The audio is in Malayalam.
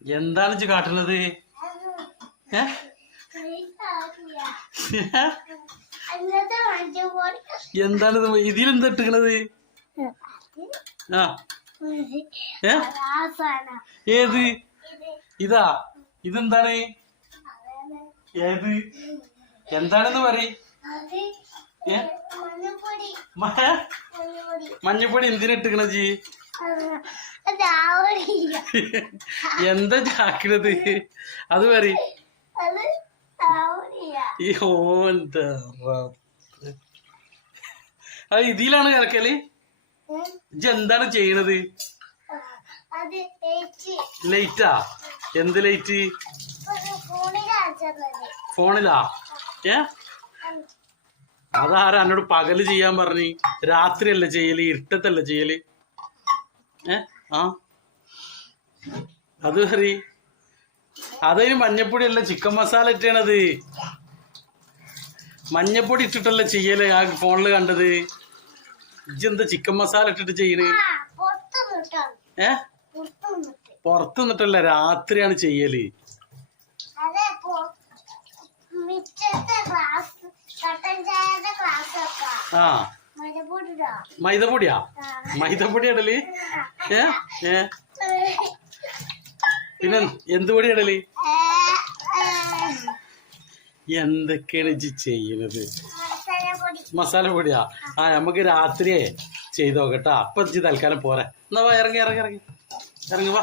എന്താണ് ഇജ്ജ് കാട്ടുന്നത്? എന്താണിത്? ഇതിലെന്താ ഇട്ടിക്കണത്? ആ ഏത് ഇതാ? ഇതെന്താണ്? ഏത് എന്താണെന്ന് പറ. മഞ്ഞപ്പൊടി എന്തിനാ ഇട്ടിക്കണ ജി? എന്താ ചാക്കണത് അത് പറ. ഈ ഓന്റെ അത് ഇതിലാണ് കിടക്കല്. ഇജ്ജ് എന്താണ് ചെയ്യണത്? ലൈറ്റാ? എന്ത് ലൈറ്റ്? ഫോണിലാ? അതാരാ എന്നോട് പകല് ചെയ്യാൻ പറഞ്ഞ്? രാത്രിയല്ല ചെയ്യല്, ഇരുട്ടത്തല്ല ചെയ്യല്. ആ അത് പറ. അതതിന് മഞ്ഞപ്പൊടി അല്ല, ചിക്കൻ മസാല ഇട്ടാണത്. മഞ്ഞപ്പൊടി ഇട്ടിട്ടല്ല ചെയ്യല്. ആ ഫോണില് കണ്ടത്. ഇജ്ജെന്താ ചിക്കൻ മസാല ഇട്ടിട്ട് ചെയ്യണ്? പുറത്ത് നിന്നിട്ടല്ല, രാത്രിയാണ് ചെയ്യല്. ആ മൈദപ്പൊടിയാ? മൈദപ്പൊടി ഇടല്? പിന്നെ എന്ത് പൊടി ഇടല്? എന്തൊക്കെയാണ് ഇജ്ജ് ചെയ്യണത്? മസാല പൊടിയാ? ആ നമുക്ക് രാത്രിയെ ചെയ്തോക്കട്ടാ. അപ്പൊ ഇജ്ജ് തൽക്കാലം പോരെ. എന്നാ വാ, ഇറങ്ങി ഇറങ്ങി ഇറങ്ങി ഇറങ്ങി വാ.